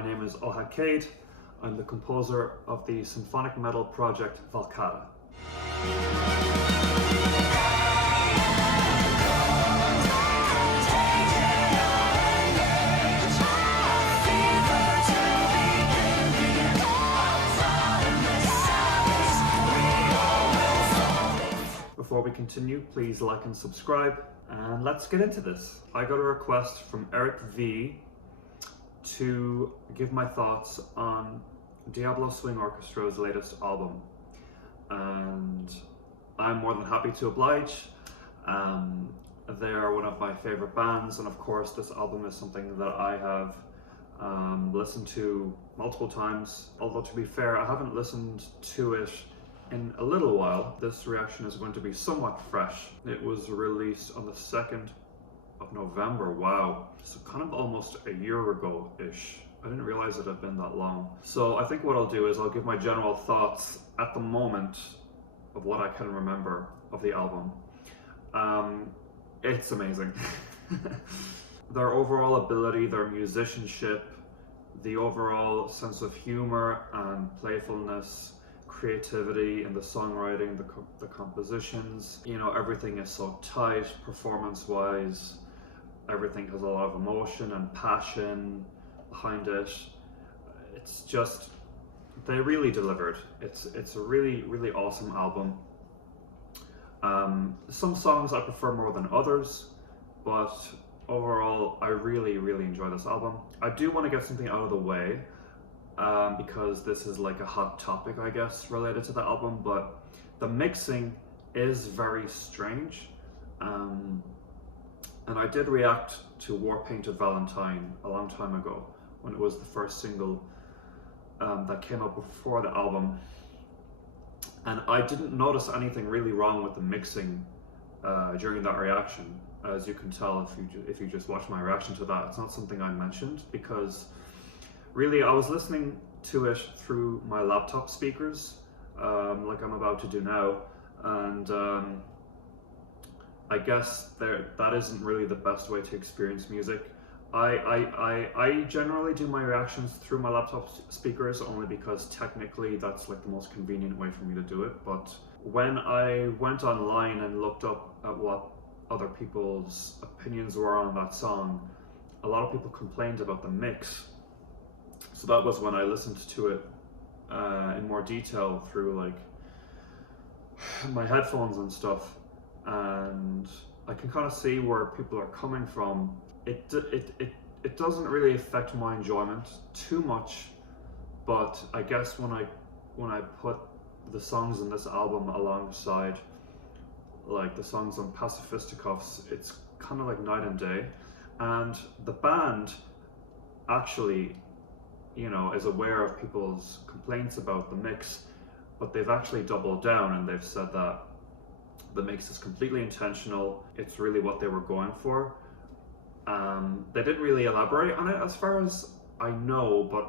My name is Ohad. I'm the composer of the symphonic metal project Valcata. Before we continue, please like and subscribe, and let's get into this. I got a request from Eric V to give my thoughts on Diablo Swing Orchestra's latest album, and I'm more than happy to oblige. They are one of my favorite bands, and of course this album is something that I have listened to multiple times, although to be fair, I haven't listened to it in a little while. This reaction is going to be somewhat fresh. It was released on the 2nd of November, wow. So kind of almost a year ago-ish. I didn't realize it had been that long. So I think what I'll do is I'll give my general thoughts at the moment of what I can remember of the album. It's amazing. Their overall ability, their musicianship, the overall sense of humor and playfulness, creativity in the songwriting, the compositions, you know, everything is so tight performance-wise. Everything has a lot of emotion and passion behind it. It's just, they really delivered. It's a really, really awesome album. Some songs I prefer more than others, but overall I really, really enjoy this album. I do want to get something out of the way, because this is like a hot topic, I guess, related to the album, but the mixing is very strange. And I did react to Painted Valentine a long time ago, when it was the first single that came out before the album. And I didn't notice anything really wrong with the mixing during that reaction. As you can tell if you just watch my reaction to that, it's not something I mentioned, because really I was listening to it through my laptop speakers, like I'm about to do now, and I guess that isn't really the best way to experience music. I generally do my reactions through my laptop speakers only because technically that's like the most convenient way for me to do it. But when I went online and looked up at what other people's opinions were on that song, a lot of people complained about the mix. So that was when I listened to it in more detail through like my headphones and stuff, and I can kind of see where people are coming from. It doesn't really affect my enjoyment too much, but I guess when I put the songs in this album alongside like the songs on Pacifisticos, it's kind of like night and day. And the band actually, you know, is aware of people's complaints about the mix, but they've actually doubled down and they've said that the mix is completely intentional. It's really what they were going for. They didn't really elaborate on it as far as I know, but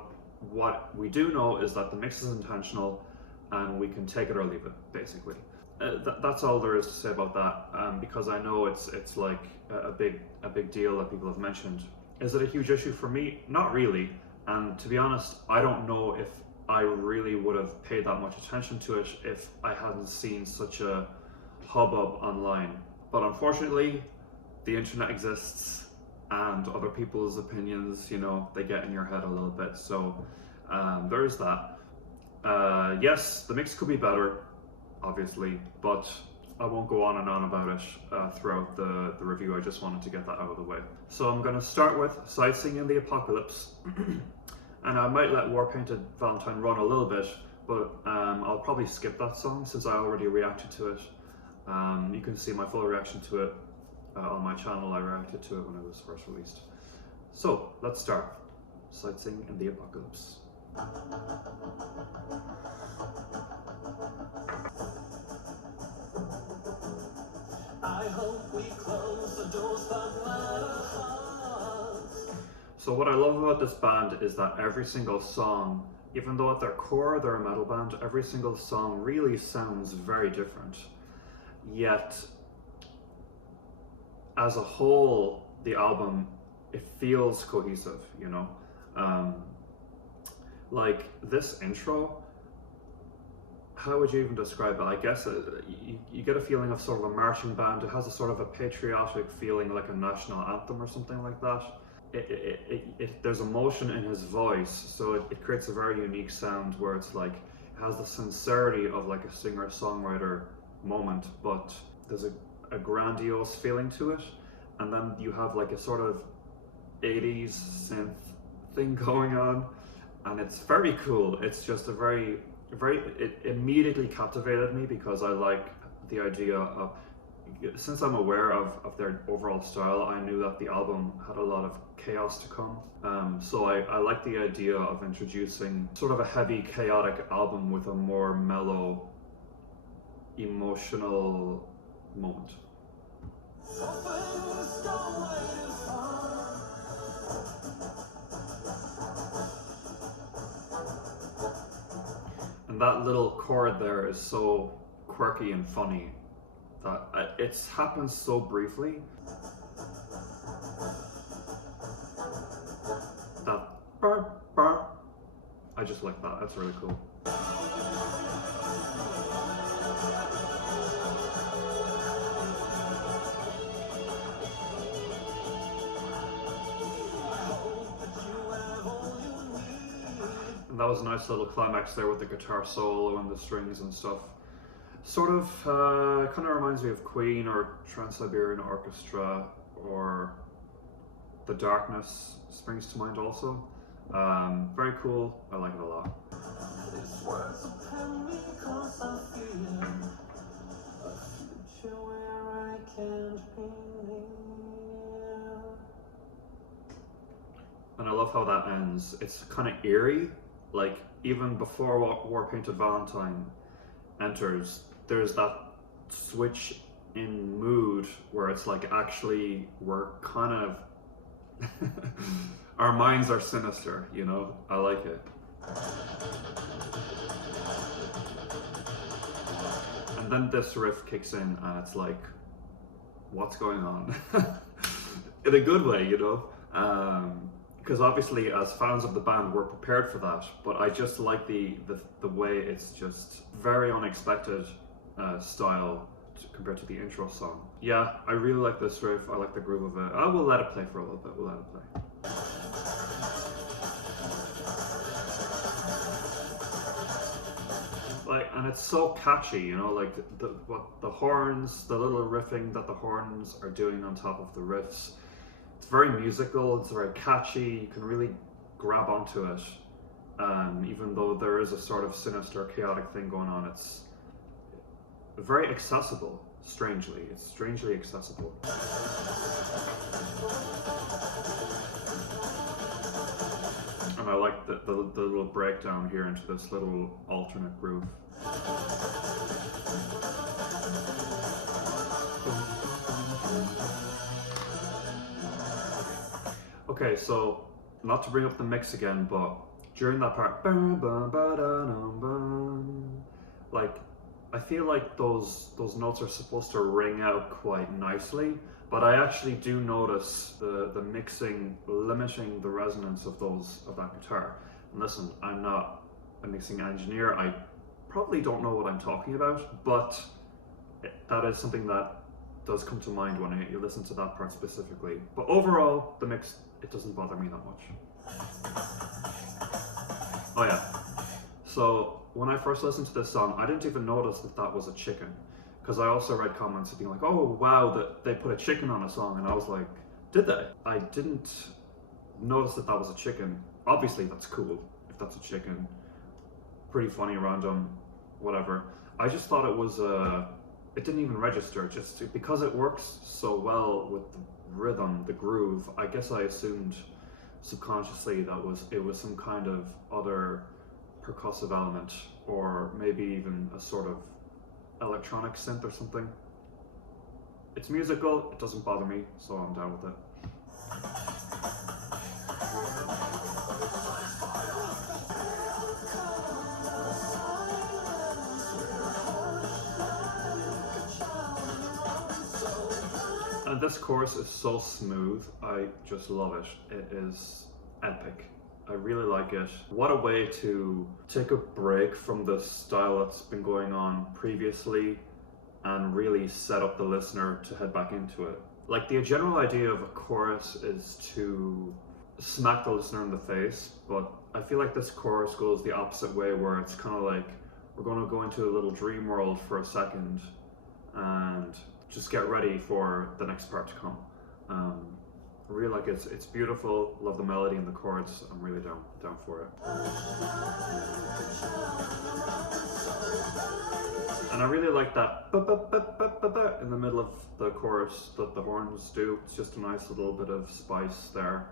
what we do know is that the mix is intentional and we can take it or leave it, basically. That's all there is to say about that, because I know it's like a big deal that people have mentioned. Is it a huge issue for me? Not really. And to be honest, I don't know if I really would have paid that much attention to it if I hadn't seen such a hubbub online. But unfortunately, the internet exists, and other people's opinions, you know, they get in your head a little bit. So there's that. Yes, the mix could be better, obviously, but I won't go on and on about it throughout the review. I just wanted to get that out of the way. So I'm going to start with Sightseeing in the Apocalypse. And I might let Painted Valentine run a little bit, but I'll probably skip that song since I already reacted to it. You can see my full reaction to it on my channel. I reacted to it when it was first released. So let's start. Sightseeing in the Apocalypse. I hope we close the doors but not our hearts. So what I love about this band is that every single song, even though at their core they're a metal band, every single song really sounds very different. Yet as a whole, the album, it feels cohesive, you know. Like this intro, how would you even describe it? I guess you get a feeling of sort of a marching band. It has a sort of a patriotic feeling, like a national anthem or something like that. There's emotion in his voice, so it creates a very unique sound where it's like, it has the sincerity of like a singer-songwriter moment, but there's a grandiose feeling to it. And then you have like a sort of 80s synth thing going on, and it's very cool. It's just a it immediately captivated me because I like the idea of, since I'm aware of their overall style, I knew that the album had a lot of chaos to come. So I like the idea of introducing sort of a heavy, chaotic album with a more mellow, emotional moment. And that little chord there is so quirky and funny that it happens so briefly that burr, burr, I just like that. That's really cool. And that was a nice little climax there with the guitar solo and the strings and stuff. Sort of, kind of reminds me of Queen or Trans-Siberian Orchestra, or The Darkness springs to mind also. Very cool, I like it a lot. And I love how that ends. It's kind of eerie, like even before War Painted Valentine enters, there's that switch in mood where it's like, actually we're kind of our minds are sinister, you know? I like it. And then this riff kicks in and it's like, what's going on? In a good way, you know? Because obviously as fans of the band we're prepared for that, but I just like the way it's just very unexpected style compared to the intro song. Yeah, I really like this riff. I like the groove of it. I will let it play for a little bit. We'll let it play. Like, and it's so catchy, you know, like what the horns, the little riffing that the horns are doing on top of the riffs. It's very musical. It's very catchy. You can really grab onto it, even though there is a sort of sinister, chaotic thing going on. It's very accessible. Strangely, it's strangely accessible. And I like the little breakdown here into this little alternate groove. Okay, so not to bring up the mix again, but during that part, like, I feel like those notes are supposed to ring out quite nicely, but I actually do notice the mixing limiting the resonance of that guitar. And listen, I'm not a mixing engineer. I probably don't know what I'm talking about, but that is something that does come to mind when you listen to that part specifically. But overall, the mix, it doesn't bother me that much. Oh yeah. So when I first listened to this song, I didn't even notice that was a chicken, because I also read comments being like, oh wow, that they put a chicken on a song, and I was like, did they? I didn't notice that was a chicken. Obviously that's cool if that's a chicken. Pretty funny, random, whatever. I just thought it was it didn't even register, just because it works so well with the rhythm, the groove. I guess I assumed subconsciously that it was some kind of other percussive element, or maybe even a sort of electronic synth or something. It's musical, it doesn't bother me, so I'm down with it. And this chorus is so smooth, I just love it. It is epic. I really like it. What a way to take a break from the style that's been going on previously and really set up the listener to head back into it. Like, the general idea of a chorus is to smack the listener in the face, but I feel like this chorus goes the opposite way, where it's kind of like, we're going to go into a little dream world for a second and just get ready for the next part to come. I really like it. It's beautiful. Love the melody and the chords. I'm really down for it. And I really like that in the middle of the chorus that the horns do. It's just a nice little bit of spice there.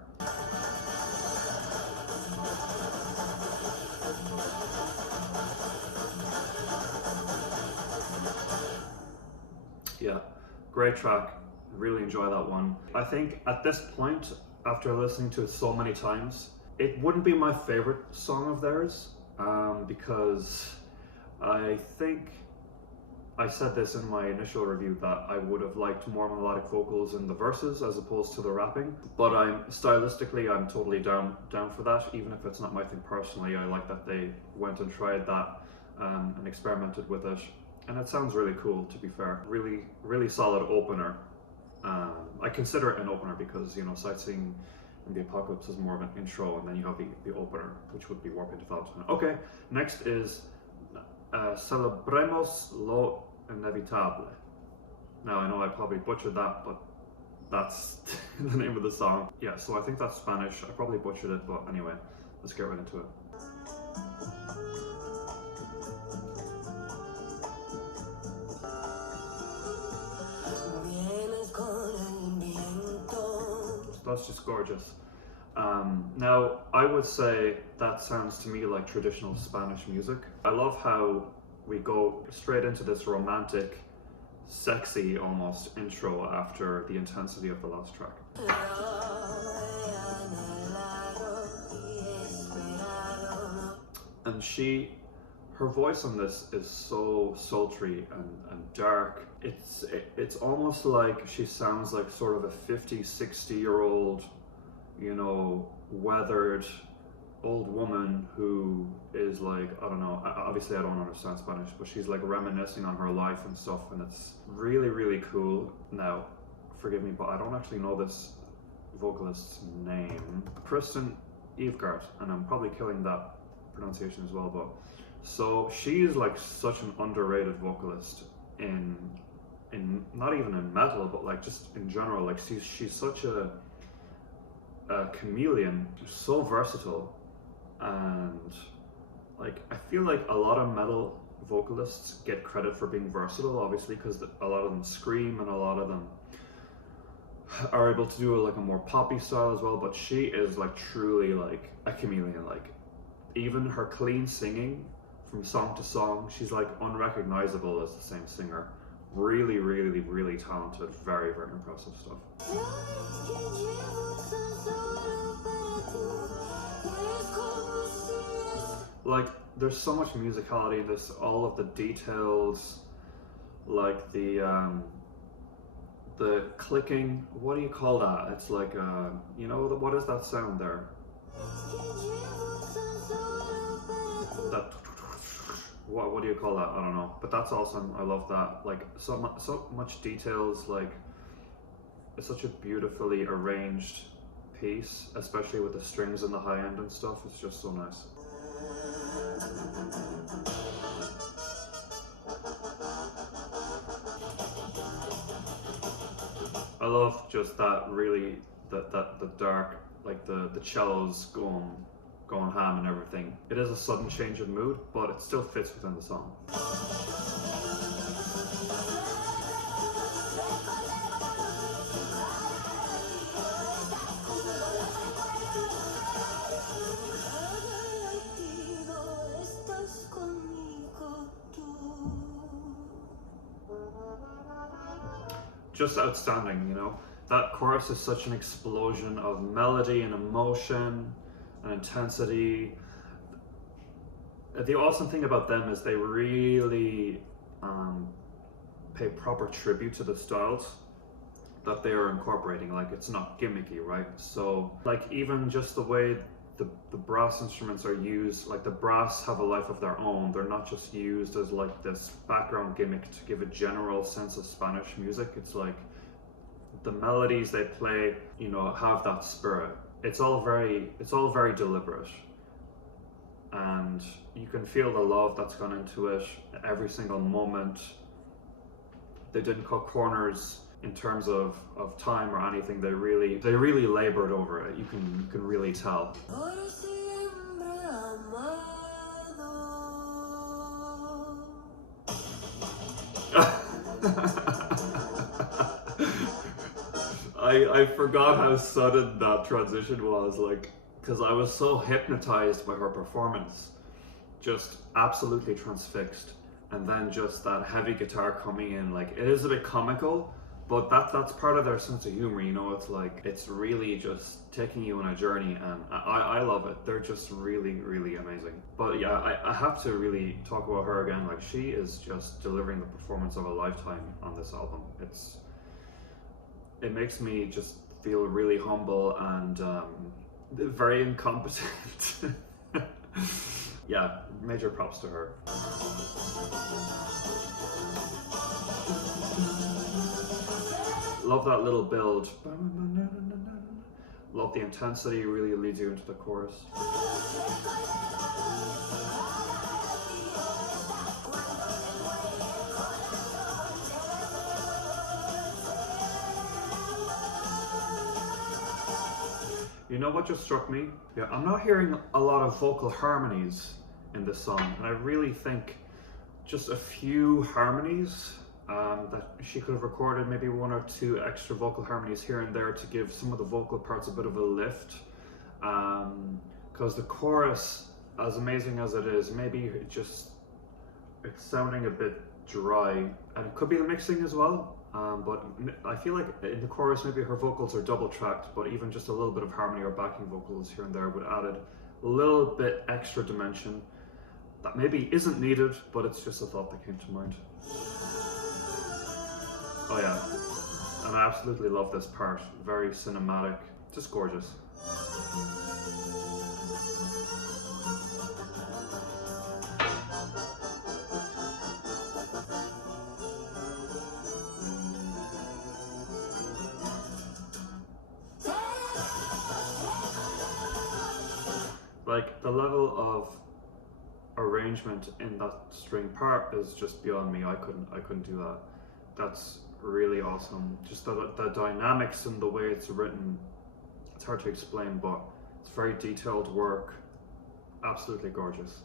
Yeah, great track. Really enjoy that one. I think at this point, after listening to it so many times, it wouldn't be my favorite song of theirs, because I think I said this in my initial review that I would have liked more melodic vocals in the verses as opposed to the rapping. But stylistically, I'm totally down for that, even if it's not my thing personally. I like that they went and tried that and experimented with it. And it sounds really cool, to be fair. Really solid opener. I consider it an opener because, you know, Sightseeing in the Apocalypse is more of an intro, and then you have the opener, which would be Painted Valentine. Okay, next is Celebremos Lo Inevitable. Now, I know I probably butchered that, but that's the name of the song. Yeah, so I think that's Spanish. I probably butchered it, but anyway, let's get right into it. That's just gorgeous. Now, I would say that sounds to me like traditional Spanish music. I love how we go straight into this romantic, sexy almost intro after the intensity of the last track. And her voice on this is so sultry and dark. It's almost like she sounds like sort of a 50, 60-year-old, you know, weathered old woman who is like, I don't know, obviously I don't understand Spanish, but she's like reminiscing on her life and stuff, and it's really cool. Now, forgive me, but I don't actually know this vocalist's name. Kristen Evegard, and I'm probably killing that pronunciation as well, but so she is like such an underrated vocalist in not even in metal, but like just in general. Like she's such a chameleon, so versatile, and like I feel like a lot of metal vocalists get credit for being versatile, obviously, because a lot of them scream and a lot of them are able to do like a more poppy style as well. But she is like truly like a chameleon. Like even her clean singing from song to song, she's like unrecognizable as the same singer. Really talented, very impressive stuff. Like, there's so much musicality in this, all of the details, like the clicking, what do you call that? It's like, you know, what is that sound there? That, what do you call that? I don't know, but that's awesome. I love that. Like so much details. Like it's such a beautifully arranged piece, especially with the strings and the high end and stuff. It's just so nice. I love just that really the dark, like the cellos going ham and everything. It is a sudden change of mood, but it still fits within the song. Just outstanding, you know? That chorus is such an explosion of melody and emotion and intensity. The awesome thing about them is they really pay proper tribute to the styles that they are incorporating. Like, it's not gimmicky, right? So like even just the way the brass instruments are used, like the brass have a life of their own. They're not just used as like this background gimmick to give a general sense of Spanish music. It's like the melodies they play, you know, have that spirit. It's all very deliberate, and you can feel the love that's gone into it every single moment. They didn't cut corners in terms of time or anything. They really labored over it. You can really tell. I forgot how sudden that transition was, like, because I was so hypnotized by her performance, just absolutely transfixed. And then just that heavy guitar coming in, like, it is a bit comical, but that's part of their sense of humor, you know. It's like, it's really just taking you on a journey, and I love it. They're just really amazing. But yeah, I have to really talk about her again. Like, she is just delivering the performance of a lifetime on this album. It makes me just feel really humble and very incompetent. Yeah, major props to her. Love that little build. Love the intensity, really leads you into the chorus. You know what just struck me? Yeah, I'm not hearing a lot of vocal harmonies in this song, and I really think just a few harmonies that she could have recorded, maybe 1 or 2 extra vocal harmonies here and there to give some of the vocal parts a bit of a lift. Because the chorus, as amazing as it is, maybe it's sounding a bit dry, and it could be the mixing as well. But I feel like in the chorus, maybe her vocals are double tracked, but even just a little bit of harmony or backing vocals here and there would add a little bit extra dimension that maybe isn't needed, but it's just a thought that came to mind. Oh yeah, and I absolutely love this part. Very cinematic, just gorgeous. Like, the level of arrangement in that string part is just beyond me. I couldn't do that. That's really awesome. Just the dynamics and the way it's written, it's hard to explain, but it's very detailed work. Absolutely gorgeous.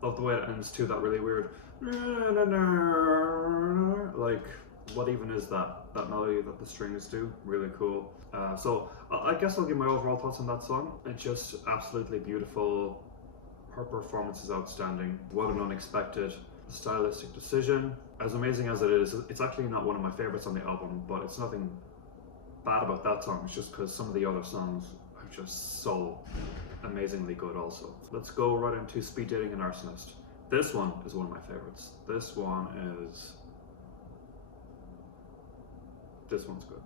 Love the way it ends too, that really weird, like, what even is that melody that the strings do? Really cool. So I guess I'll give my overall thoughts on that song. It's just absolutely beautiful. Her performance is outstanding. What an unexpected stylistic decision. As amazing as it is, it's actually not one of my favorites on the album, but it's nothing bad about that song. It's just because some of the other songs are just so amazingly good also. Let's go right into Speed Dating and Arsonist. This one is one of my favorites. This one's good.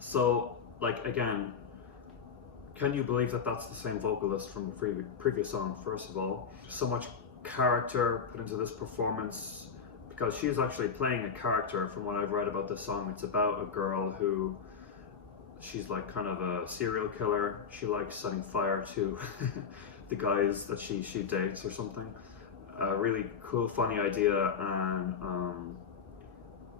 So, like, again, can you believe that that's the same vocalist from the previous song? First of all, so much character put into this performance, because she's actually playing a character. From what I've read about this song, it's about a girl who, she's like kind of a serial killer. She likes setting fire to the guys that she dates or something. A really cool, funny idea, and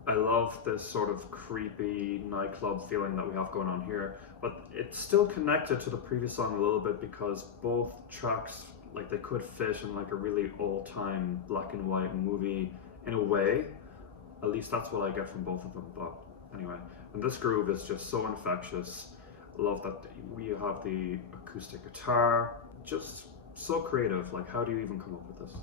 I love this sort of creepy nightclub feeling that we have going on here, but it's still connected to the previous song a little bit, because both tracks, like, they could fit in like a really old-time black and white movie in a way. At least that's what I get from both of them. But anyway, and this groove is just so infectious. I love that we have the acoustic guitar. Just so creative. Like, how do you even come up with this?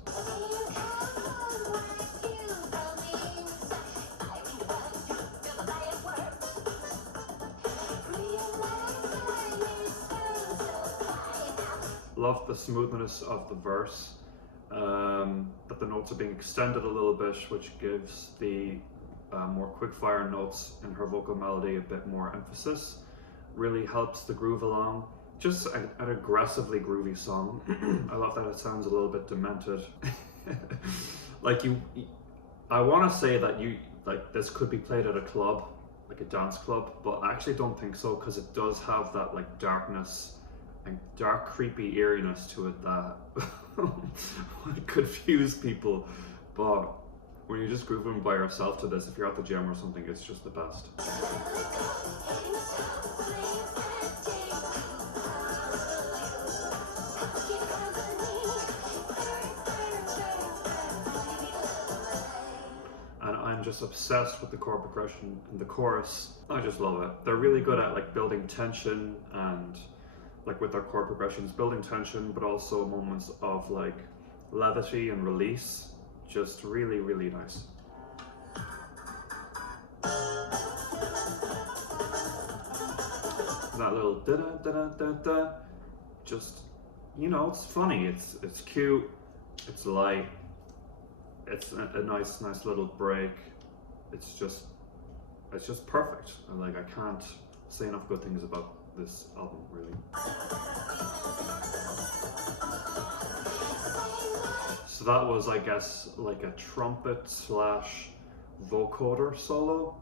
Love the smoothness of the verse, but the notes are being extended a little bit, which gives the more quickfire notes in her vocal melody a bit more emphasis. Really helps the groove along. Just an aggressively groovy song. I love that it sounds a little bit demented. Like I want to say that this could be played at a club, like a dance club, but I actually don't think so, because it does have that like darkness and dark, creepy eeriness to it that would confuse people. But when you're just grooving by yourself to this, if you're at the gym or something, it's just the best. And I'm just obsessed with the chord progression in the chorus. I just love it. They're really good at like building tension, and like with their chord progressions, building tension, but also moments of like levity and release. Just really, really nice. That little da da da da da, just, you know, it's funny, it's cute, it's light, it's a nice little break. It's just perfect. And like, I can't say enough good things about this album, really. So that was, I guess, like a trumpet slash vocoder solo.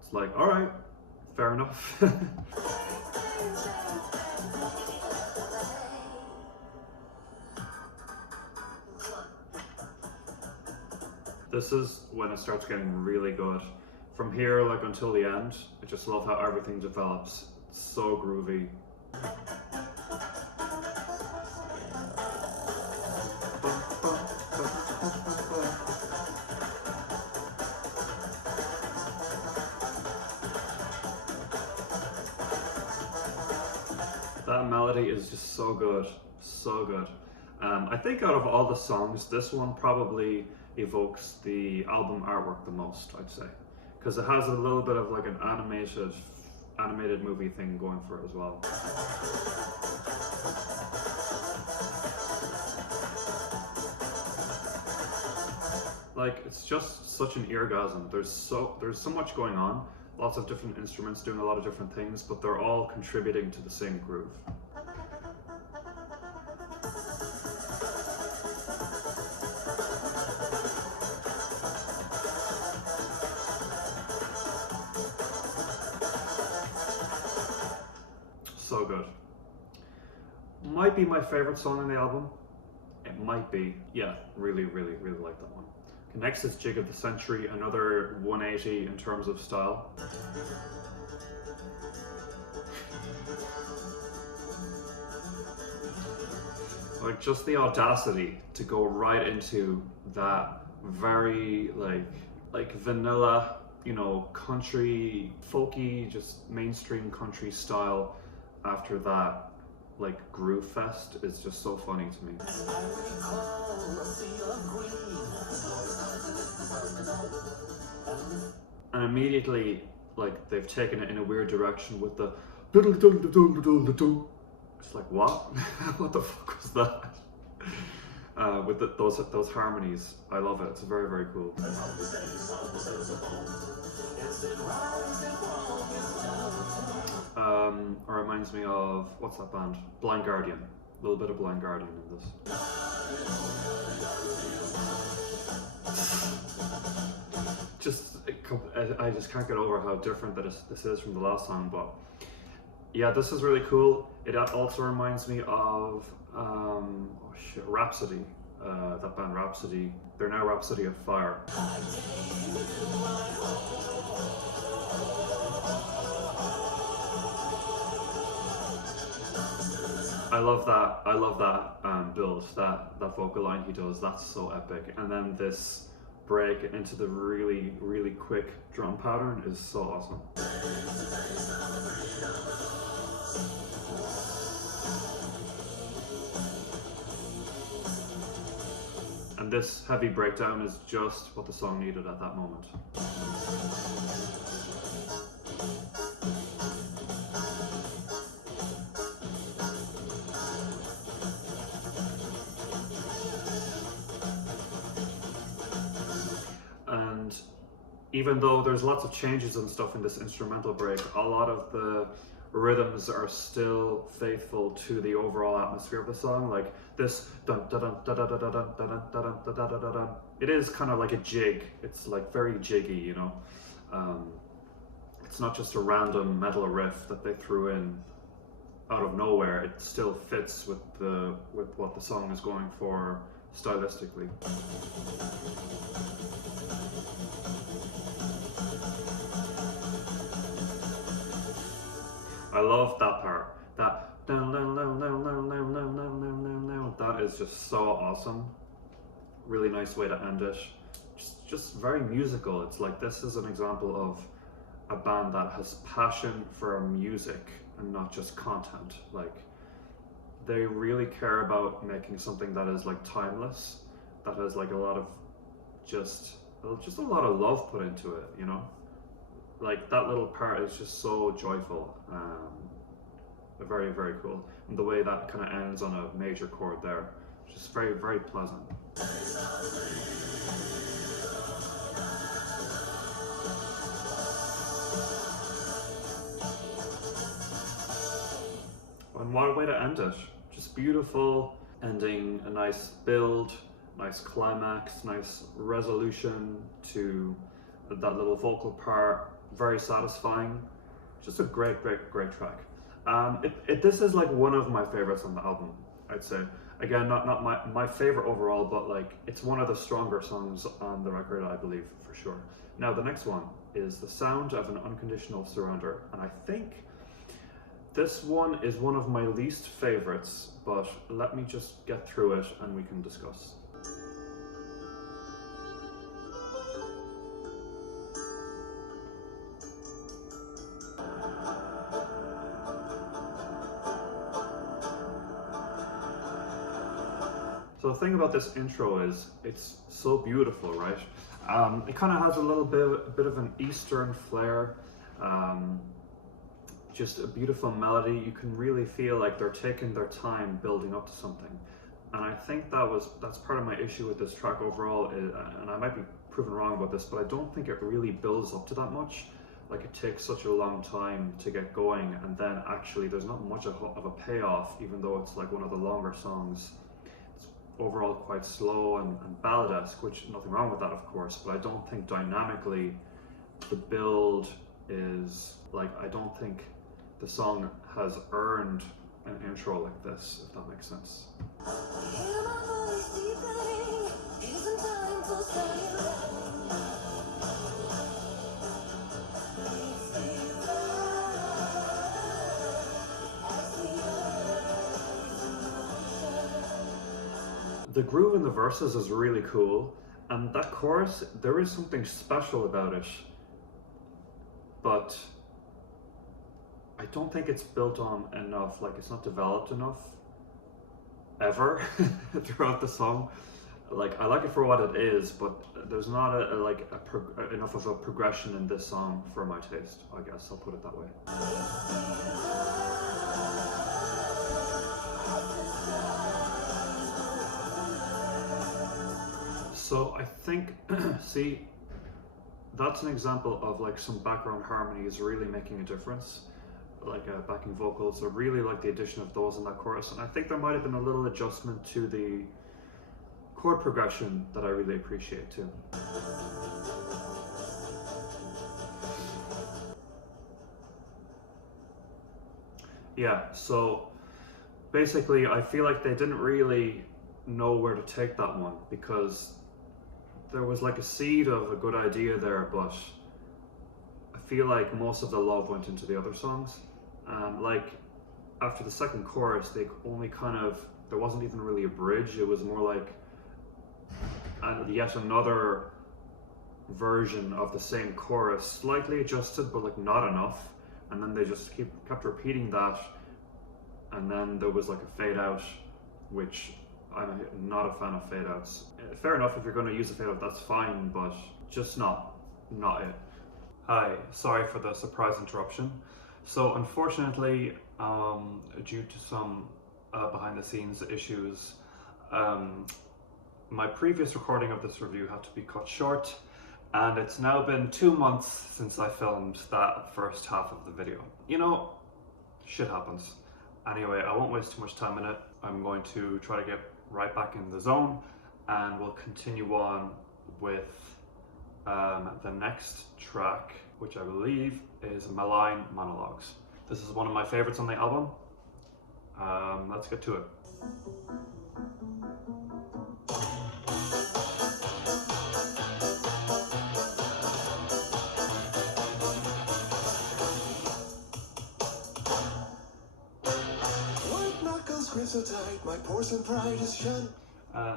It's like, all right, fair enough. This is when it starts getting really good. From here, like until the end, I just love how everything develops. It's so groovy. That melody is just so good, so good. I think out of all the songs, this one probably evokes the album artwork the most, I'd say, because it has a little bit of like an animated movie thing going for it as well. Like, it's just such an eargasm. There's so much going on, lots of different instruments doing a lot of different things, but they're all contributing to the same groove. So good. Might be my favorite song on the album. It might be. Yeah, really, really, really like that one. Okay, next is Jig of the Century, another 180 in terms of style. Like, just the audacity to go right into that very like vanilla, you know, country, folky, just mainstream country style after that like groove fest is just so funny to me. And immediately, like, they've taken it in a weird direction with the it's like, what? What the fuck was that? With those harmonies. I love it. It's very, very cool. It reminds me of, what's that band? Blind Guardian. A little bit of Blind Guardian in this. I just can't get over how different this is from the last song, but yeah, this is really cool. It also reminds me of Rhapsody, that band Rhapsody. They're now Rhapsody of Fire. I love that build, that vocal line he does. That's so epic. And then this break into the really, really quick drum pattern is so awesome. And this heavy breakdown is just what the song needed at that moment. And even though there's lots of changes and stuff in this instrumental break, a lot of the rhythms are still faithful to the overall atmosphere of the song. Like this dun dun dun dun dun dun dun dun dun dun dun dun dun. It is kind of like a jig. It's like very jiggy, you know. It's not just a random metal riff that they threw in out of nowhere. It still fits with what the song is going for stylistically. I love that part. That is just so awesome. Really nice way to end it. Just very musical. It's like this is an example of a band that has passion for music and not just content. Like they really care about making something that is like timeless, that has like a lot of just a lot of love put into it, you know? Like that little part is just so joyful, very, very cool. And the way that kind of ends on a major chord there, just very, very pleasant. And what a way to end it. Just beautiful, ending a nice build, nice climax, nice resolution to that little vocal part. Very satisfying. Just a great, great, great track. This is like one of my favorites on the album, I'd say. Again, not my favorite overall, but like it's one of the stronger songs on the record, I believe, for sure. Now the next one is The Sound of an Unconditional Surrender, and I think this one is one of my least favorites, but let me just get through it and we can discuss. So the thing about this intro is it's so beautiful, right? It kind of has a little bit of an Eastern flair, just a beautiful melody. You can really feel like they're taking their time building up to something. And I think that's part of my issue with this track overall, and I might be proven wrong about this, but I don't think it really builds up to that much. Like it takes such a long time to get going, and then actually there's not much of a payoff, even though it's like one of the longer songs. Overall quite slow and ballad-esque, which nothing wrong with that, of course, but I don't think dynamically the build is like, I don't think the song has earned an intro like this, if that makes sense. The groove in the verses is really cool, and that chorus, there is something special about it, but I don't think it's built on enough, like it's not developed enough, ever, throughout the song. Like, I like it for what it is, but there's not enough of a progression in this song for my taste, I guess, I'll put it that way. So I think, see, that's an example of like some background harmonies really making a difference, like backing vocals. I really like the addition of those in that chorus, and I think there might have been a little adjustment to the chord progression that I really appreciate too. Yeah, so basically I feel like they didn't really know where to take that one, because there was like a seed of a good idea there, but I feel like most of the love went into the other songs. Like after the second chorus, they only there wasn't even really a bridge. It was more like yet another version of the same chorus, slightly adjusted, but like not enough. And then they just kept repeating that. And then there was like a fade out, which I'm not a fan of fade outs. Fair enough, if you're going to use a fade out, that's fine, but just not it. Hi, sorry for the surprise interruption. So unfortunately, due to some behind the scenes issues, my previous recording of this review had to be cut short, and it's now been 2 months since I filmed that first half of the video. You know, shit happens. Anyway, I won't waste too much time in it. I'm going to try to get right back in the zone, and we'll continue on with the next track, which I believe is Malign Monologues. This is one of my favorites on the album. Let's get to it. So tight, my pores and pride is shut.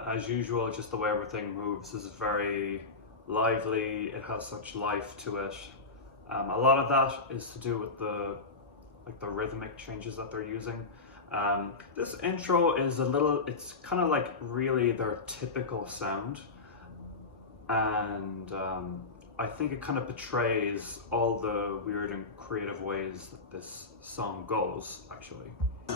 As usual, just the way everything moves is very lively. It has such life to it. A lot of that is to do with the rhythmic changes that they're using. This intro is it's kind of like really their typical sound, and I think it kind of betrays all the weird and creative ways that this song goes, actually. I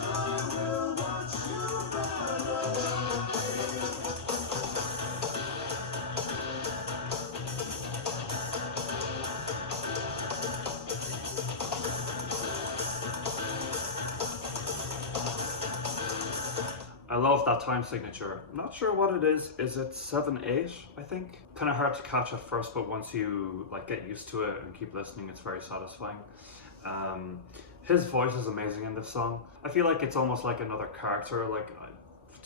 love that time signature. I'm not sure what it is. Is it 7/8? I think. Kind of hard to catch at first, but once you get used to it and keep listening, it's very satisfying. His voice is amazing in this song. I feel like it's almost like another character.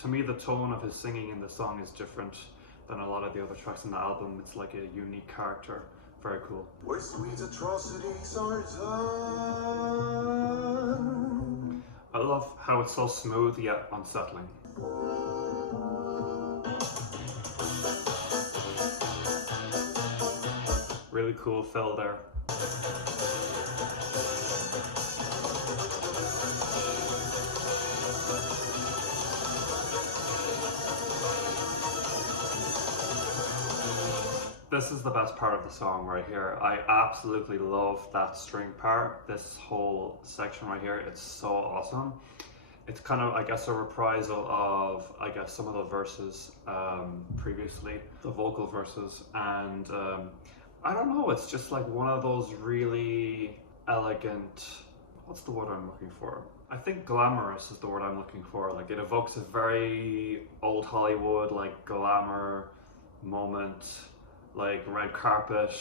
To me, the tone of his singing in the song is different than a lot of the other tracks in the album. It's like a unique character. Very cool. Where sweet atrocities are done. I love how it's so smooth yet unsettling. Really cool fill there. This is the best part of the song right here. I absolutely love that string part. This whole section right here, it's so awesome. It's kind of, I guess, a reprisal of, some of the verses previously, the vocal verses, and I don't know, it's just like one of those really elegant, what's the word I'm looking for? I think glamorous is the word I'm looking for. Like, it evokes a very old Hollywood, glamour moment, red carpet,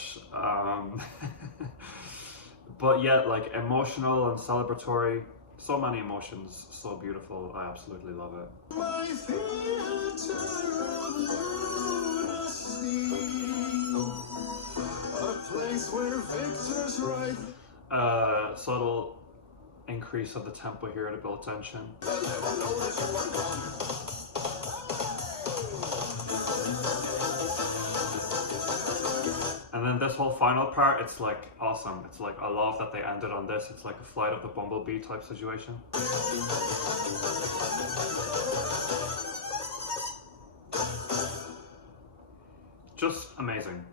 but yet emotional and celebratory. So many emotions, so beautiful. I absolutely love it. My theater of lunacy, a place where victors ride. Subtle increase of the tempo here to build tension. And then this whole final part, it's awesome. It's I love that they ended on this. It's like a Flight of the Bumblebee type situation. Just amazing.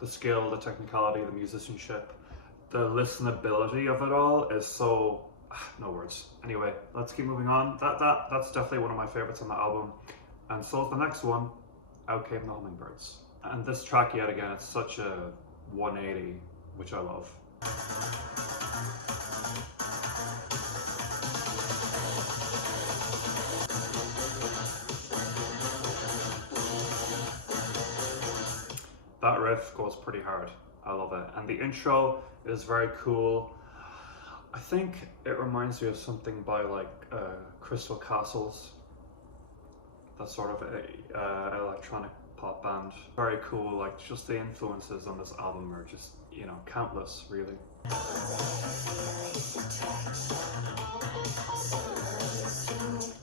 The skill, the technicality, the musicianship, the listenability of it all is so, no words. Anyway, let's keep moving on. That's definitely one of my favorites on the album. And so is the next one, Out Came the Hummingbirds. And this track, yet again, it's such a 180, which I love. That riff goes pretty hard. I love it. And the intro is very cool. I think it reminds me of something by Crystal Castles. That's sort of a electronic pop band. Very cool. Just the influences on this album are just, countless, really.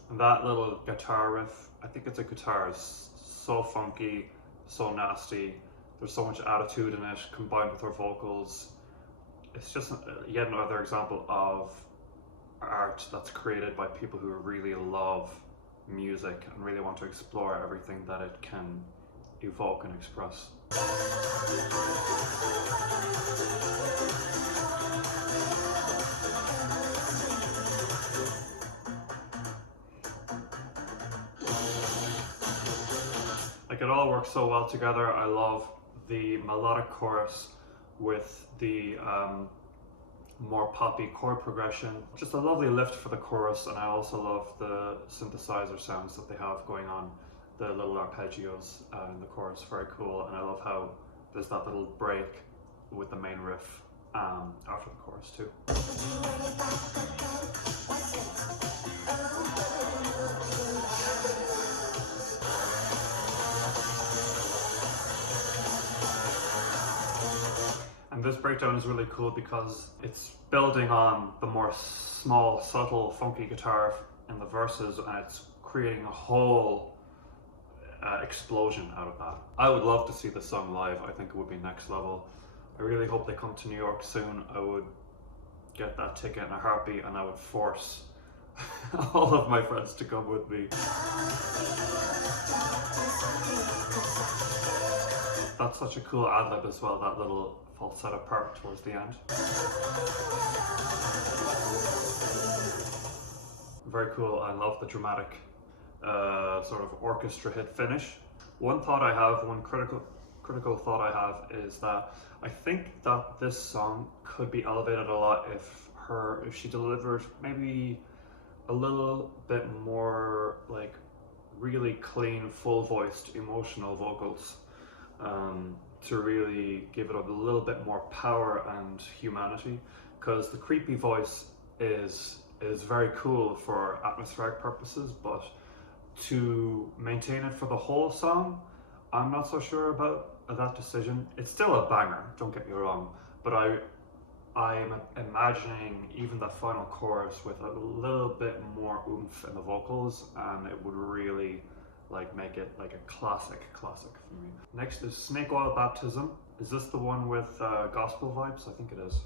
And that little guitar riff, I think it's a guitar, is so funky, so nasty. There's so much attitude in it combined with her vocals. It's just yet another example of art that's created by people who really love music and really want to explore everything that it can evoke and express. Like, it all works so well together. I love the melodic chorus with the more poppy chord progression. Just a lovely lift for the chorus, and I also love the synthesizer sounds that they have going on, the little arpeggios in the chorus, very cool. And I love how there's that little break with the main riff after the chorus too. And this breakdown is really cool because it's building on the more small, subtle, funky guitar in the verses, and it's creating a whole explosion out of that. I would love to see this song live. I think it would be next level. I really hope they come to New York soon. I would get that ticket in a heartbeat, and I would force all of my friends to come with me. That's such a cool ad-lib as well, that little falsetto part towards the end. Very cool. I love the dramatic sort of orchestra hit finish. One critical thought I have is that I think that this song could be elevated a lot if she delivered maybe a little bit more like really clean, full-voiced, emotional vocals. To really give it a little bit more power and humanity, because the creepy voice is very cool for atmospheric purposes, but to maintain it for the whole song, I'm not so sure about that decision. It's still a banger, don't get me wrong, but I'm imagining even the final chorus with a little bit more oomph in the vocals, and it would really like make it like a classic for me. Next is Snake Oil Baptism. Is this the one with gospel vibes? I think it is.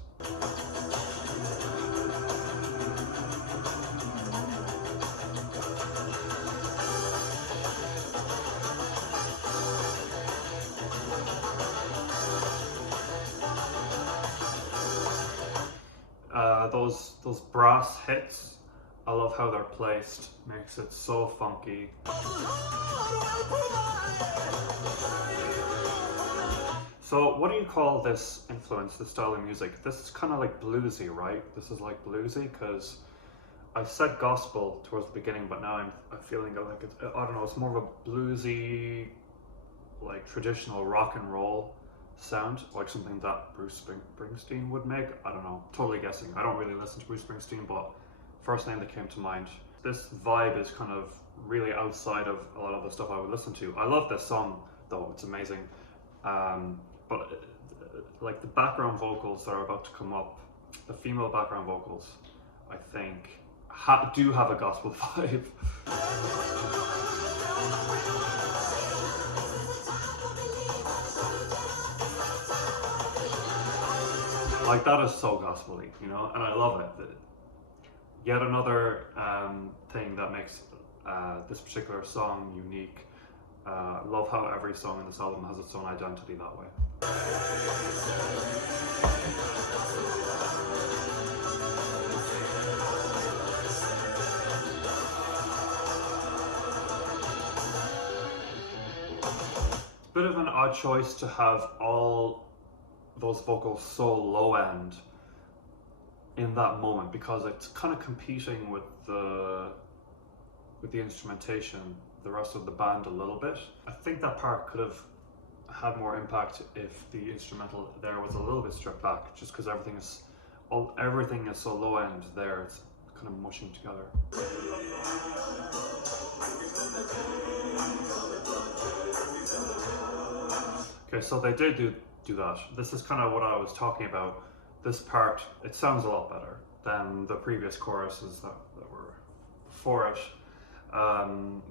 Those brass hits, I love how they're placed, makes it so funky. So what do you call this influence, this style of music? This is kind of like bluesy, right? This is like bluesy, because I said gospel towards the beginning, but now I'm feeling like it's, I don't know, it's more of a bluesy, like traditional rock and roll sound, like something that Bruce Springsteen would make. I don't know, totally guessing. I don't really listen to Bruce Springsteen, but first name that came to mind. This vibe is kind of really outside of a lot of the stuff I would listen to. I love this song though, it's amazing. But like the background vocals that are about to come up, the female background vocals, I think do have a gospel vibe. Like, that is so gospel-y, you know, and I love it. Yet another thing that makes this particular song unique. I love how every song in this album has its own identity that way. Bit of an odd choice to have all those vocals so low end in that moment, because it's kind of competing with the instrumentation, the rest of the band a little bit. I think that part could have had more impact if the instrumental there was a little bit stripped back, just because everything is so low end there, it's kind of mushing together. Okay, so they did do that. This is kind of what I was talking about. This part, it sounds a lot better than the previous choruses that were before it.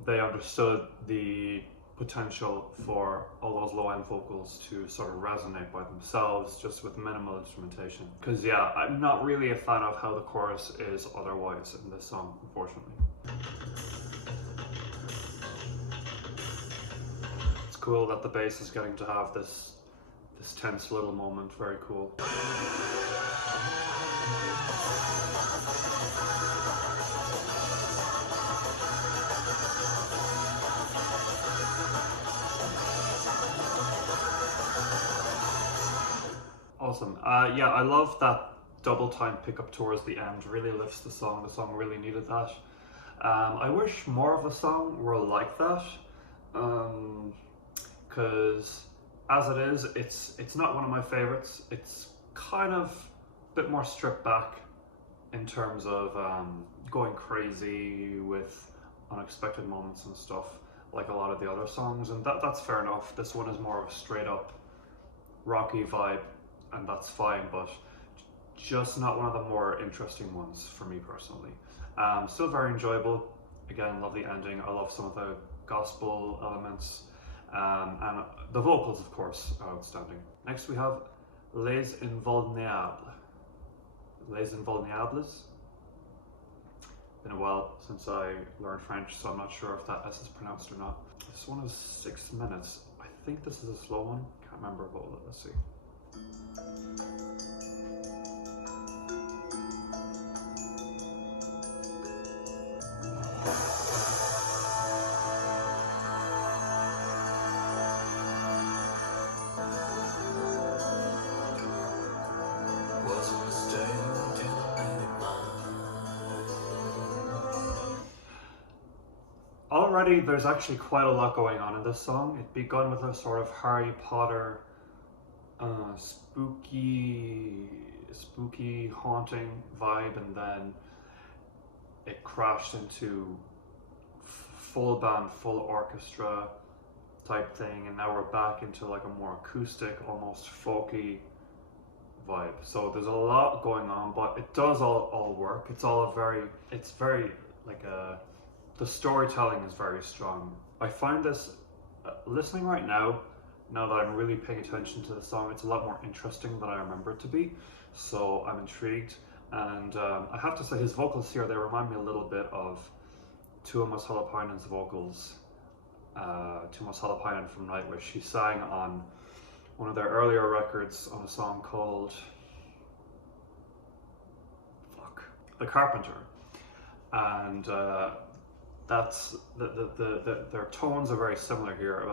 They understood the potential for all those low-end vocals to sort of resonate by themselves, just with minimal instrumentation. Because yeah, I'm not really a fan of how the chorus is otherwise in this song, unfortunately. cool that the bass is getting to have this tense little moment. Very cool. Awesome. Yeah, I love that double time pickup towards the end. Really lifts the song. The song really needed that. I wish more of the song were like that, because as it is, it's not one of my favorites. It's kind of a bit more stripped back in terms of going crazy with unexpected moments and stuff, like a lot of the other songs, and that's fair enough. This one is more of a straight up rocky vibe, and that's fine, but just not one of the more interesting ones for me personally. Still very enjoyable. Again, love the ending. I love some of the gospel elements, and the vocals, of course, are outstanding. Next we have Les Invulnéables. Les Invulnéables. Been a while since I learned French, so I'm not sure if that S is pronounced or not. This one is 6 minutes. I think this is a slow one. Can't remember. Let's see. Already there's actually quite a lot going on in this song. It begun with a sort of Harry Potter spooky haunting vibe, and then it crashed into full band, full orchestra type thing, and now we're back into like a more acoustic, almost folky vibe. So there's a lot going on, but it does all work. It's very like the storytelling is very strong. I find this listening right now that I'm really paying attention to the song, it's a lot more interesting than I remember it to be. So I'm intrigued, and I have to say his vocals here, they remind me a little bit of Tuomas Holopainen's vocals. Tuomas Holopainen from Nightwish. He sang on one of their earlier records on a song called The Carpenter, and that's their tones are very similar here.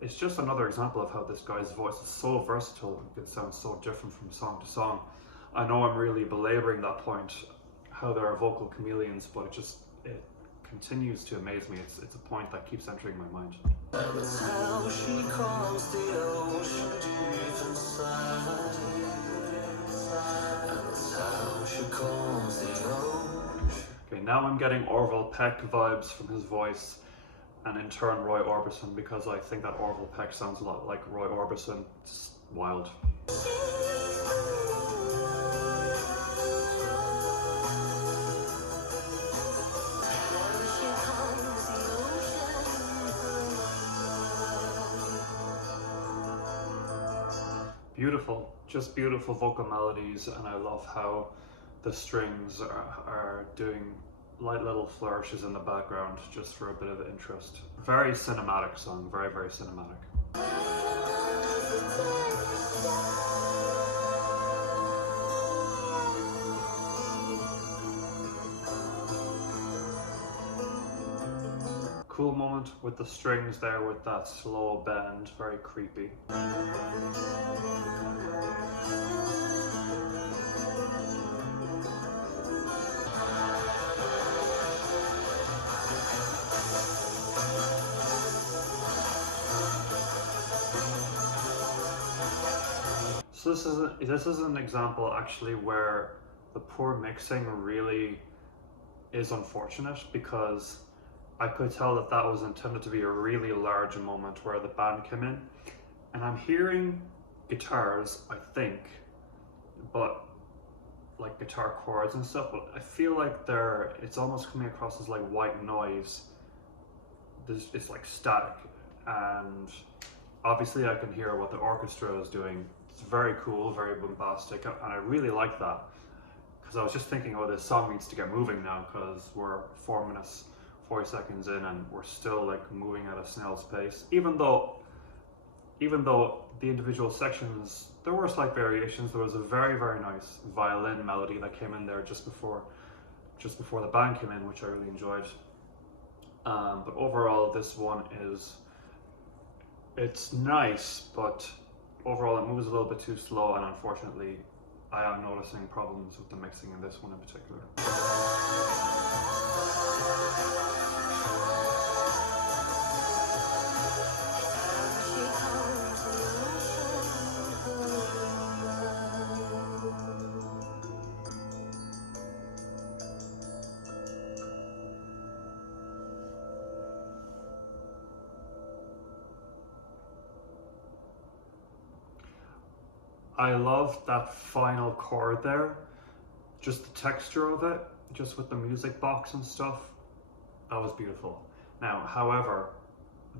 It's just another example of how this guy's voice is so versatile. It sounds so different from song to song. I know I'm really belaboring that point, how there are vocal chameleons, but it continues to amaze me. It's a point that keeps entering my mind. And it's how she calms the ocean deep inside. And it's how she calms the ocean. Okay, now I'm getting Orville Peck vibes from his voice, and in turn Roy Orbison, because I think that Orville Peck sounds a lot like Roy Orbison. It's wild. Beautiful, just beautiful vocal melodies, and I love how the strings are doing light little flourishes in the background just for a bit of interest. Very cinematic song, very, very cinematic. Cool moment with the strings there with that slow bend, very creepy. So this is an example actually where the poor mixing really is unfortunate, because I could tell that was intended to be a really large moment where the band came in, and I'm hearing guitars, I think, but like guitar chords and stuff, but I feel like it's almost coming across as like white noise. It's like static, and obviously I can hear what the orchestra is doing. It's very cool, very bombastic, and I really like that, because I was just thinking, oh, this song needs to get moving now, because we're 4 minutes 40 seconds in and we're still like moving at a snail's pace, even though even though the individual sections, there were slight variations, there was a very, very nice violin melody that came in there just before the band came in, which I really enjoyed. But overall, this one it's nice, but overall it moves a little bit too slow, and unfortunately I am noticing problems with the mixing in this one in particular. I love that final chord there, just the texture of it, just with the music box and stuff. That was beautiful. Now, however,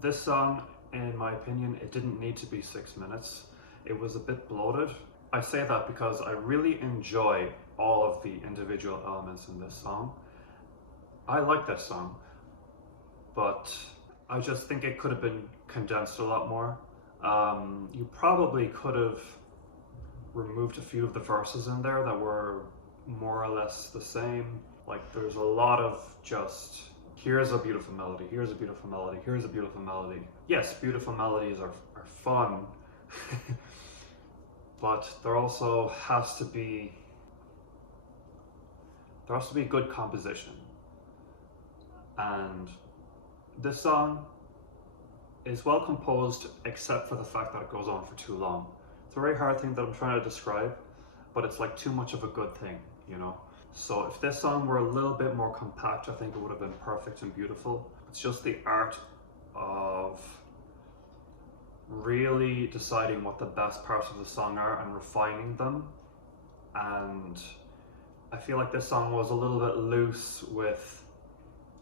this song, in my opinion, it didn't need to be 6 minutes. It was a bit bloated. I say that because I really enjoy all of the individual elements in this song. I like this song, but I just think it could have been condensed a lot more. You probably could have removed a few of the verses in there that were more or less the same. Like, there's a lot of just, here's a beautiful melody, here's a beautiful melody, here's a beautiful melody. Yes, beautiful melodies are fun, but there also has to be good composition. And this song is well composed, except for the fact that it goes on for too long. It's a very hard thing that I'm trying to describe, but it's like too much of a good thing, you know? So if this song were a little bit more compact, I think it would have been perfect and beautiful. It's just the art of really deciding what the best parts of the song are and refining them. And I feel like this song was a little bit loose with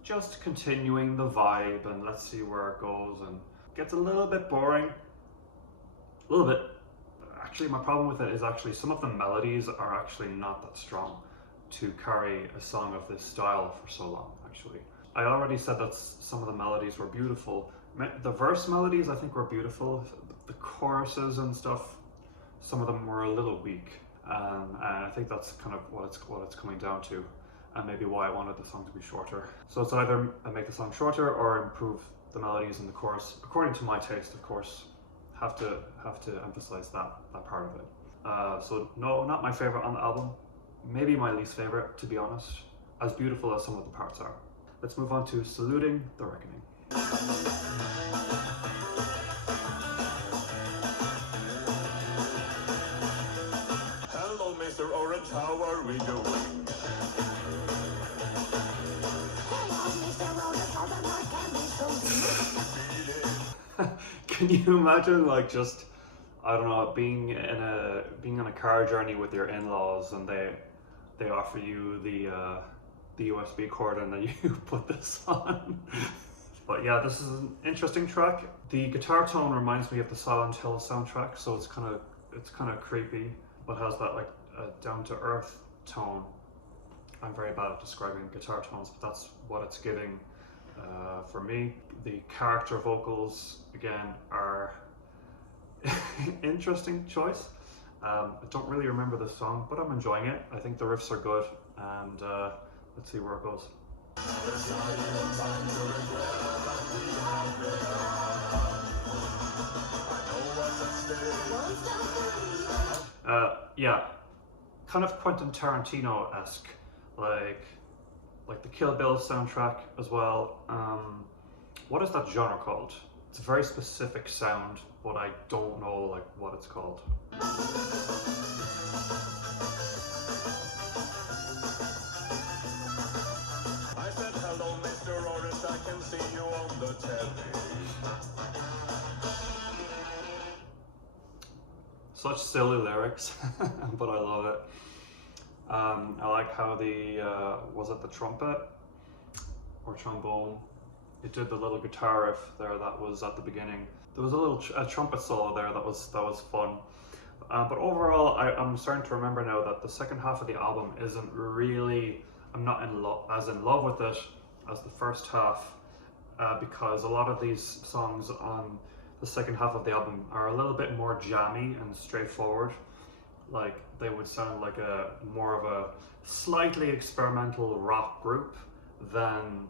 just continuing the vibe and let's see where it goes, and gets a little bit boring, a little bit. Actually, my problem with it is actually some of the melodies are actually not that strong to carry a song of this style for so long, actually. I already said that some of the melodies were beautiful. The verse melodies I think were beautiful. The choruses and stuff, some of them were a little weak. And I think that's kind of what it's coming down to, and maybe why I wanted the song to be shorter. So it's either I make the song shorter or improve the melodies in the chorus, according to my taste, of course. Have to emphasize that part of it. So no, not my favorite on the album. Maybe my least favorite, to be honest, as beautiful as some of the parts are. Let's move on to Saluting the Reckoning. Hello, Mr. Orange, how are we doing? Can you imagine, like, just, I don't know, being on a car journey with your in-laws and they offer you the USB cord and then you put this on. But yeah, this is an interesting track. The guitar tone reminds me of the Silent Hill soundtrack, so it's kind of creepy, but has that like down-to-earth tone. I'm very bad at describing guitar tones, but that's what it's giving for me. The character vocals, again, are interesting choice. I don't really remember this song, but I'm enjoying it. I think the riffs are good, and let's see where it goes. Yeah, kind of Quentin Tarantino-esque, like the Kill Bill soundtrack as well. What is that genre called? It's a very specific sound, but I don't know like what it's called. I said hello, Mr. Orange, I can see you on the telly. Such silly lyrics, but I love it. I like how was it the trumpet or trombone? It did the little guitar riff there that was at the beginning. There was a trumpet solo there that was fun. But overall, I'm starting to remember now that the second half of the album isn't really, I'm not as in love with it as the first half, because a lot of these songs on the second half of the album are a little bit more jammy and straightforward. Like they would sound like a more of a slightly experimental rock group than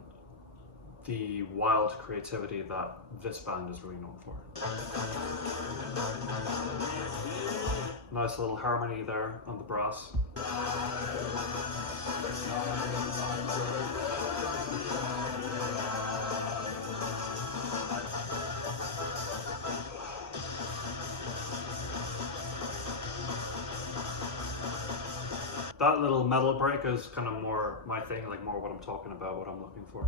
the wild creativity that this band is really known for. Nice little harmony there on the brass. That little metal break is kind of more my thing, like more what I'm talking about, what I'm looking for.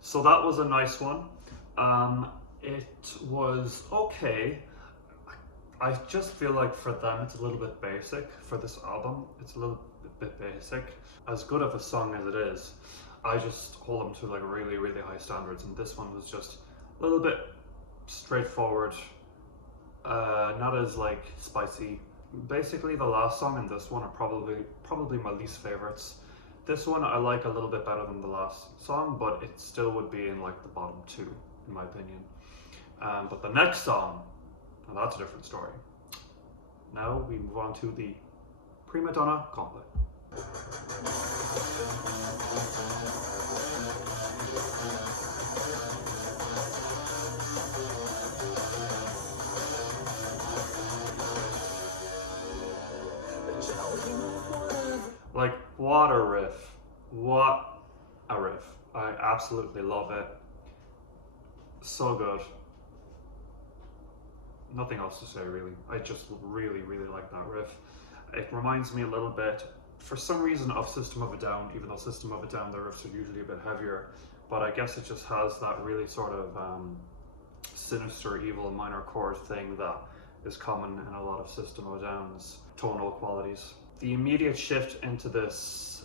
So that was a nice one. It was okay. I just feel like for them it's a little bit basic. For this album, it's a little bit basic. As good of a song as it is, I just hold them to like really, really high standards, and this one was just a little bit straightforward. Not as like spicy. Basically the last song and this one are probably my least favorites. This one I like a little bit better than the last song, but it still would be in like the bottom two in my opinion. But the next song, now that's a different story. Now we move on to the Prima Donna Gauntlet. Like, what a riff. What a riff. I absolutely love it. So good. Nothing else to say really. I just really, really like that riff. It reminds me a little bit, for some reason, of System of a Down, even though System of a Down, the riffs are usually a bit heavier. But I guess it just has that really sort of sinister, evil minor chord thing that is common in a lot of System of a Down's tonal qualities. The immediate shift into this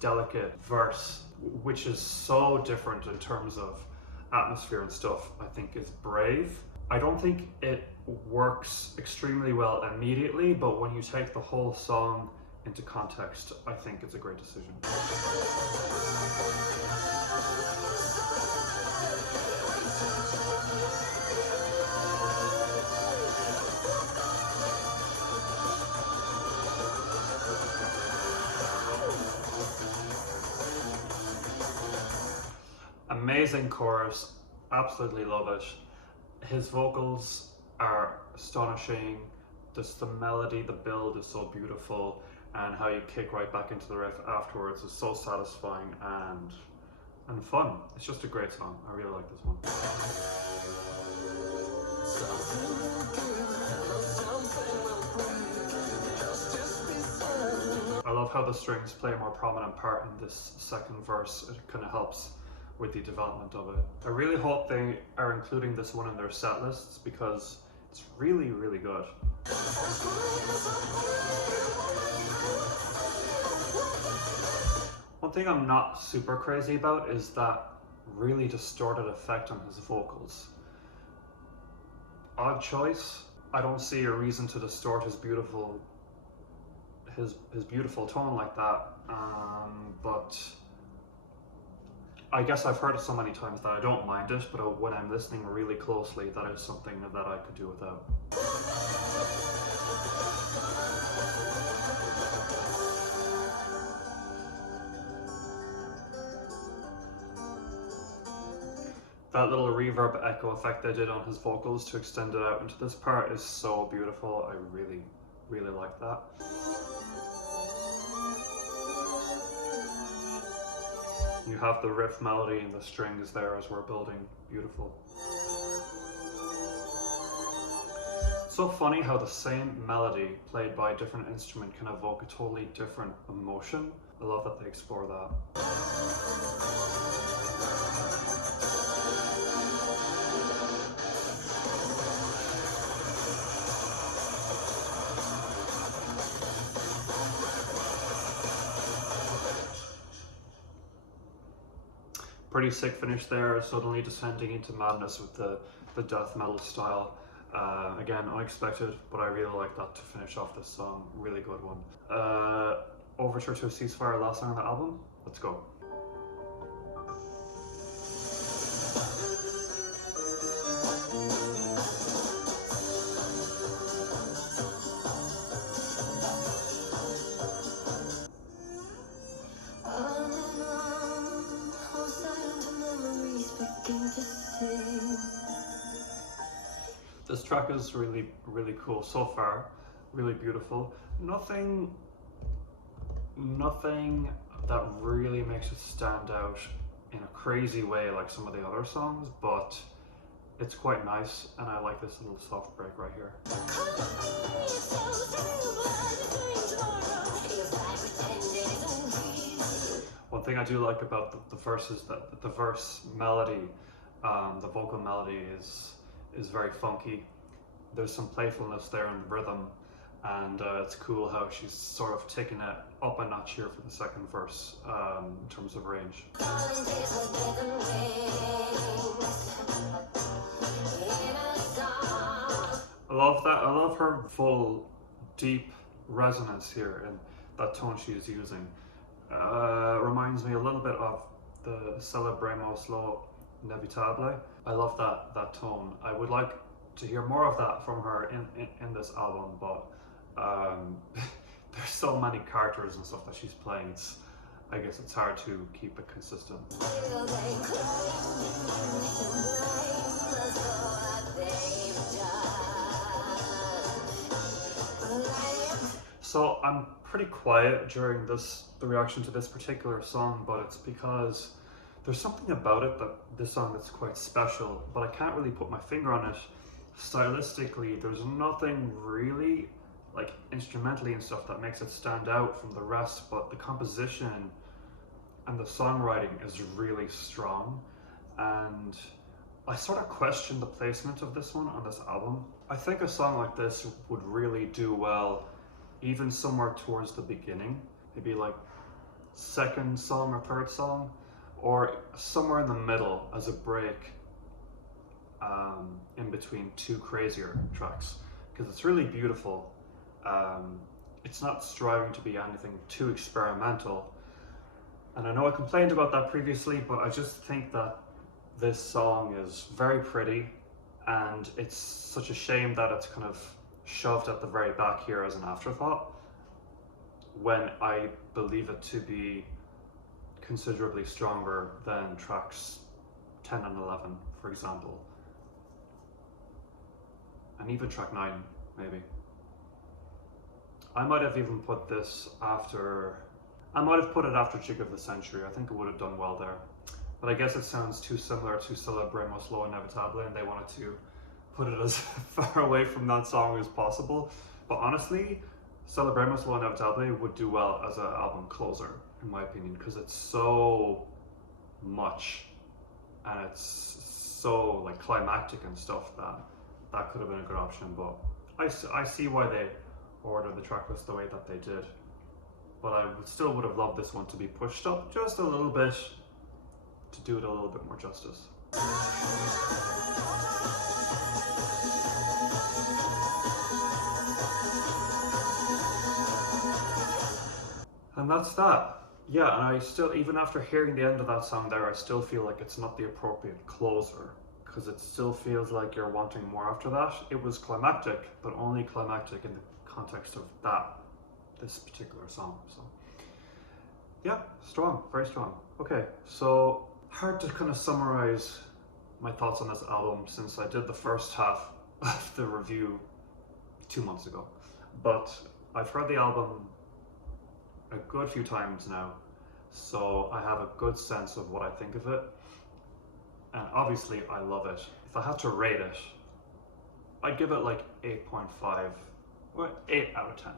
delicate verse, which is so different in terms of atmosphere and stuff, I think is brave. I don't think it works extremely well immediately, but when you take the whole song into context, I think it's a great decision. Amazing chorus, absolutely love it. His vocals are astonishing. Just the melody, the build is so beautiful, and how you kick right back into the riff afterwards is so satisfying and fun. It's just a great song. I really like this one. I love how the strings play a more prominent part in this second verse. It kind of helps with the development of it. I really hope they are including this one in their set lists because it's really, really good. One thing I'm not super crazy about is that really distorted effect on his vocals. Odd choice. I don't see a reason to distort his beautiful tone like that, but I guess I've heard it so many times that I don't mind it, but when I'm listening really closely, that is something that I could do without. That little reverb echo effect they did on his vocals to extend it out into this part is so beautiful. I really, really like that. You have the riff melody and the strings there as we're building. Beautiful. It's so funny how the same melody played by a different instrument can evoke a totally different emotion. I love that they explore that. Pretty sick finish there, suddenly descending into madness with the death metal style. Again, unexpected, but I really like that to finish off this song. Really good one. Overture to Ceasefire, last song on the album. Let's go. This track is really, really cool so far. Really beautiful. Nothing that really makes it stand out in a crazy way like some of the other songs, but it's quite nice, and I like this little soft break right here. One thing I do like about the verse is that the verse melody, the vocal melody is very funky. There's some playfulness there in the rhythm, and it's cool how she's sort of taking it up a notch here for the second verse in terms of range. I love that. I love her full, deep resonance here and that tone she's using. Reminds me a little bit of the Celebremos Lo Inevitable. I love that tone. I would like to hear more of that from her in this album, but there's so many characters and stuff that she's playing. I guess it's hard to keep it consistent. So I'm pretty quiet during the reaction to this particular song, but it's because there's something about it, that this song, that's quite special, but I can't really put my finger on it. Stylistically, there's nothing really, like instrumentally and stuff, that makes it stand out from the rest, but the composition and the songwriting is really strong, and I sort of question the placement of this one on this album. I think a song like this would really do well even somewhere towards the beginning, maybe like second song or third song, or somewhere in the middle as a break in between two crazier tracks, because it's really beautiful. It's not striving to be anything too experimental, and I know I complained about that previously, but I just think that this song is very pretty, and it's such a shame that it's kind of shoved at the very back here as an afterthought, when I believe it to be considerably stronger than tracks 10 and 11, for example, and even track 9 maybe. I might have even put this after, I might have put it after Jig of the Century. I think it would have done well there, but I guess it sounds too similar to Celebremos Lo Inevitable, and they wanted to put it as far away from that song as possible. But honestly, Celebremos Lo Inevitable would do well as an album closer, in my opinion, because it's so much, and it's so like climactic and stuff, that could have been a good option. But I see why they ordered the track list the way that they did, but I still would have loved this one to be pushed up just a little bit to do it a little bit more justice. And that's that. Yeah, and I still, even after hearing the end of that song there, I still feel like it's not the appropriate closer, because it still feels like you're wanting more after that. It was climactic, but only climactic in the context of this particular song. So yeah, strong, very strong. Okay, so hard to kind of summarize my thoughts on this album, since I did the first half of the review 2 months ago, but I've heard the album a good few times now, so I have a good sense of what I think of it, and obviously I love it. If I had to rate it, I'd give it like 8.5 or 8 out of 10.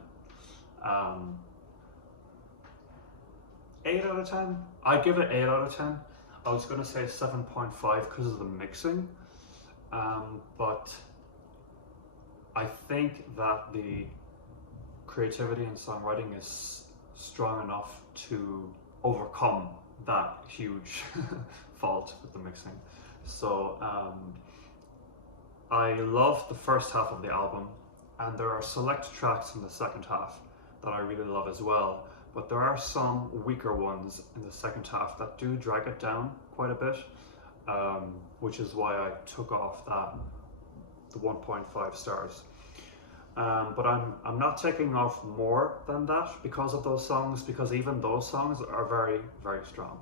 8 out of 10? I'd give it 8 out of 10. I was going to say 7.5 because of the mixing, but I think that the creativity and songwriting is strong enough to overcome that huge fault with the mixing. So I love the first half of the album, and there are select tracks in the second half that I really love as well, but there are some weaker ones in the second half that do drag it down quite a bit, which is why I took off the 1.5 stars. But I'm not taking off more than that because of those songs, because even those songs are very, very strong.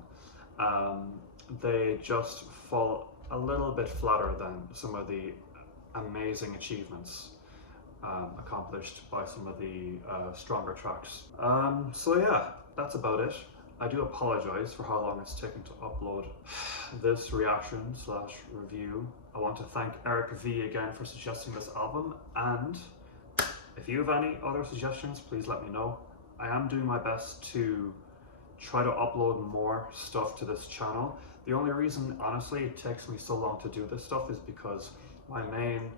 They just fall a little bit flatter than some of the amazing achievements accomplished by some of the stronger tracks. So yeah, that's about it. I do apologize for how long it's taken to upload this reaction / review. I want to thank Eric V again for suggesting this album, and if you have any other suggestions, please let me know. I am doing my best to try to upload more stuff to this channel. The only reason, honestly, it takes me so long to do this stuff is because my main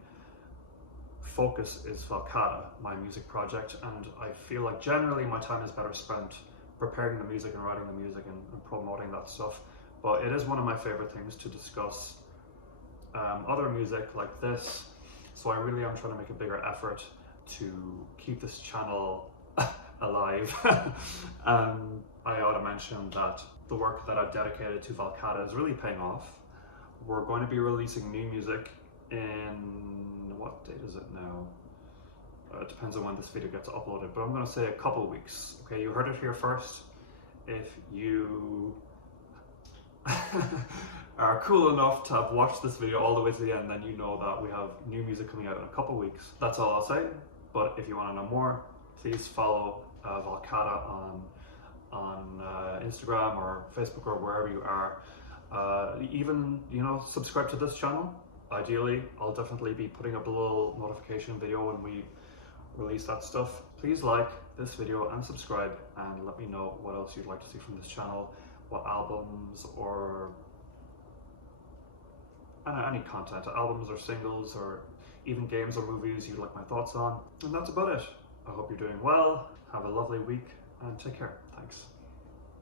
focus is Valcata, my music project, and I feel like generally my time is better spent preparing the music and writing the music and promoting that stuff. But it is one of my favorite things to discuss other music like this, so I really am trying to make a bigger effort to keep this channel alive. I ought to mention that the work that I've dedicated to Valcata is really paying off. We're going to be releasing new music in, what date is it now? It depends on when this video gets uploaded, but I'm going to say a couple of weeks. Okay, you heard it here first. If you are cool enough to have watched this video all the way to the end, then you know that we have new music coming out in a couple of weeks. That's all I'll say, but if you want to know more, please follow Valcata on Instagram or Facebook or wherever you are. Even, you know, subscribe to this channel. Ideally, I'll definitely be putting up a little notification video when we release that stuff. Please like this video and subscribe, and let me know what else you'd like to see from this channel, what albums or any content, albums or singles or even games or movies you'd like my thoughts on. And that's about it. I hope you're doing well, have a lovely week, and take care. Thanks.